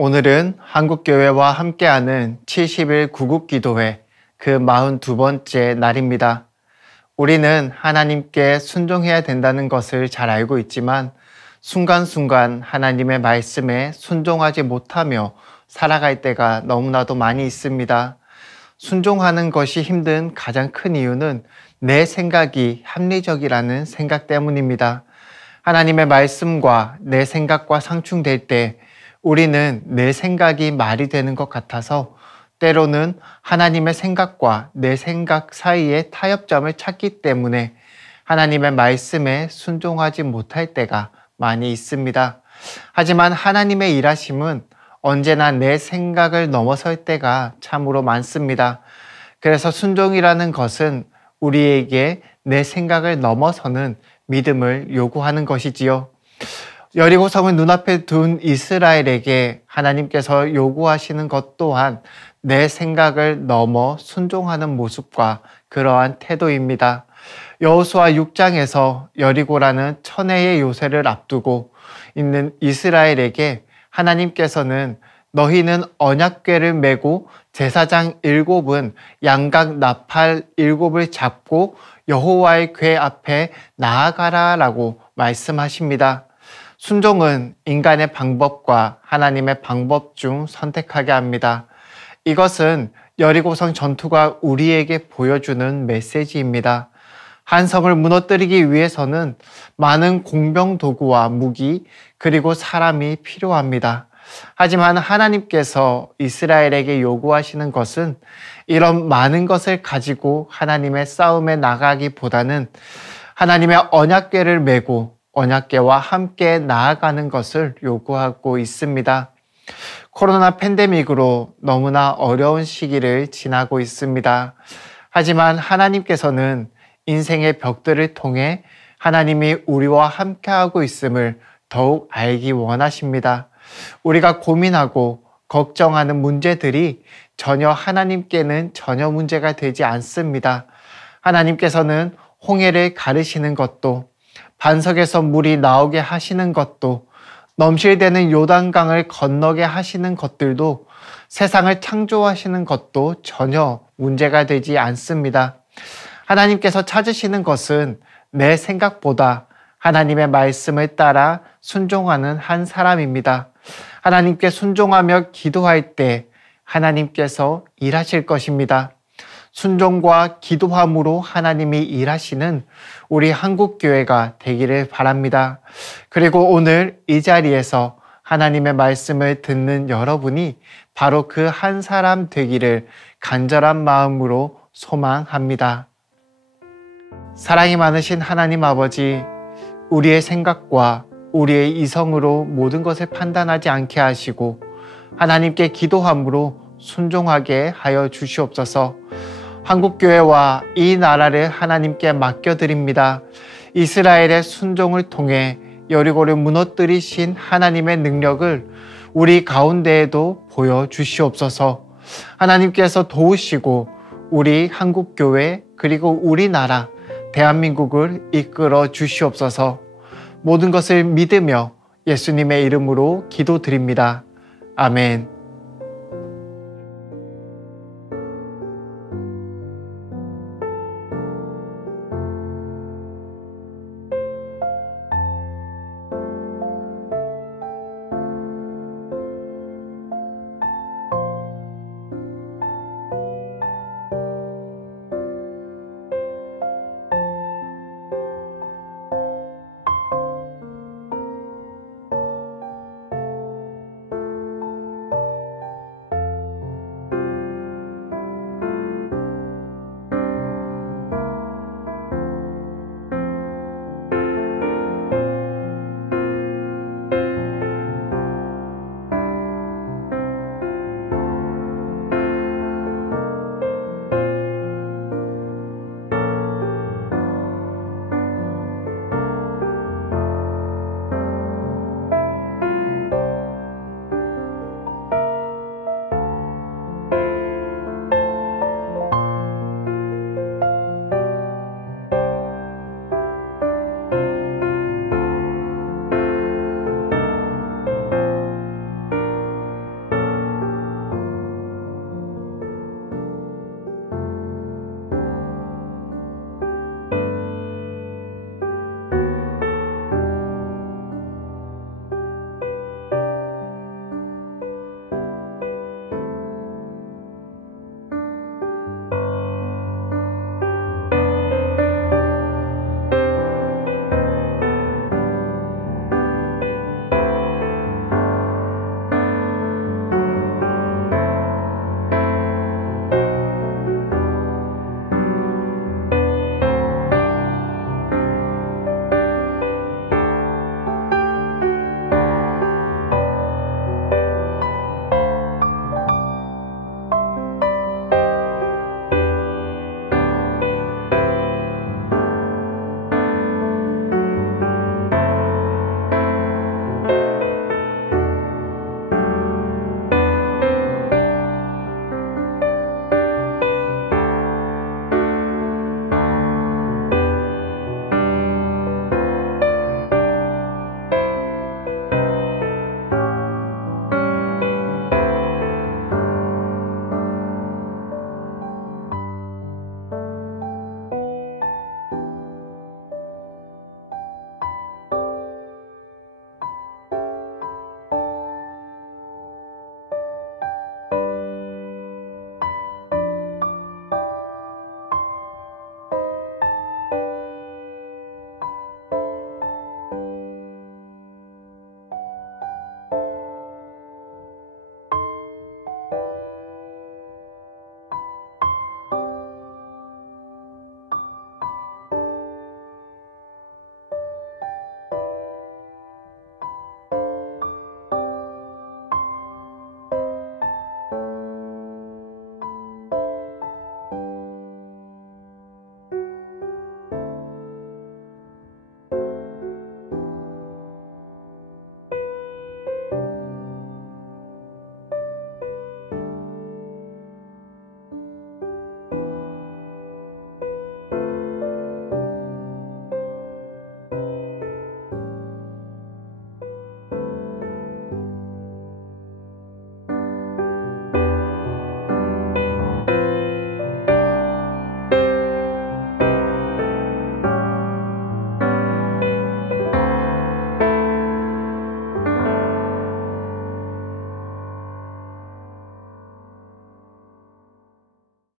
오늘은 한국교회와 함께하는 70일 구국기도회 그 42번째 날입니다. 우리는 하나님께 순종해야 된다는 것을 잘 알고 있지만 순간순간 하나님의 말씀에 순종하지 못하며 살아갈 때가 너무나도 많이 있습니다. 순종하는 것이 힘든 가장 큰 이유는 내 생각이 합리적이라는 생각 때문입니다. 하나님의 말씀과 내 생각과 상충될 때 우리는 내 생각이 말이 되는 것 같아서 때로는 하나님의 생각과 내 생각 사이에 타협점을 찾기 때문에 하나님의 말씀에 순종하지 못할 때가 많이 있습니다. 하지만 하나님의 일하심은 언제나 내 생각을 넘어설 때가 참으로 많습니다. 그래서 순종이라는 것은 우리에게 내 생각을 넘어서는 믿음을 요구하는 것이지요. 여리고성을 눈앞에 둔 이스라엘에게 하나님께서 요구하시는 것 또한 내 생각을 넘어 순종하는 모습과 그러한 태도입니다. 여호수아 6장에서 여리고라는 천혜의 요새를 앞두고 있는 이스라엘에게 하나님께서는 너희는 언약궤를 메고 제사장 7은 양각 나팔 7을 잡고 여호와의 궤 앞에 나아가라 라고 말씀하십니다. 순종은 인간의 방법과 하나님의 방법 중 선택하게 합니다. 이것은 여리고성 전투가 우리에게 보여주는 메시지입니다. 한 성을 무너뜨리기 위해서는 많은 공병 도구와 무기 그리고 사람이 필요합니다. 하지만 하나님께서 이스라엘에게 요구하시는 것은 이런 많은 것을 가지고 하나님의 싸움에 나가기보다는 하나님의 언약궤를 메고 언약궤와 함께 나아가는 것을 요구하고 있습니다. 코로나 팬데믹으로 너무나 어려운 시기를 지나고 있습니다. 하지만 하나님께서는 인생의 벽들을 통해 하나님이 우리와 함께하고 있음을 더욱 알기 원하십니다. 우리가 고민하고 걱정하는 문제들이 전혀 하나님께는 전혀 문제가 되지 않습니다. 하나님께서는 홍해를 가르시는 것도 반석에서 물이 나오게 하시는 것도 넘실대는 요단강을 건너게 하시는 것들도 세상을 창조하시는 것도 전혀 문제가 되지 않습니다. 하나님께서 찾으시는 것은 내 생각보다 하나님의 말씀을 따라 순종하는 한 사람입니다. 하나님께 순종하며 기도할 때 하나님께서 일하실 것입니다. 순종과 기도함으로 하나님이 일하시는 우리 한국교회가 되기를 바랍니다. 그리고 오늘 이 자리에서 하나님의 말씀을 듣는 여러분이 바로 그 한 사람 되기를 간절한 마음으로 소망합니다. 사랑이 많으신 하나님 아버지, 우리의 생각과 우리의 이성으로 모든 것을 판단하지 않게 하시고 하나님께 기도함으로 순종하게 하여 주시옵소서. 한국교회와 이 나라를 하나님께 맡겨드립니다. 이스라엘의 순종을 통해 여리고를 무너뜨리신 하나님의 능력을 우리 가운데에도 보여주시옵소서. 하나님께서 도우시고 우리 한국교회 그리고 우리나라 대한민국을 이끌어 주시옵소서. 모든 것을 믿으며 예수님의 이름으로 기도드립니다. 아멘.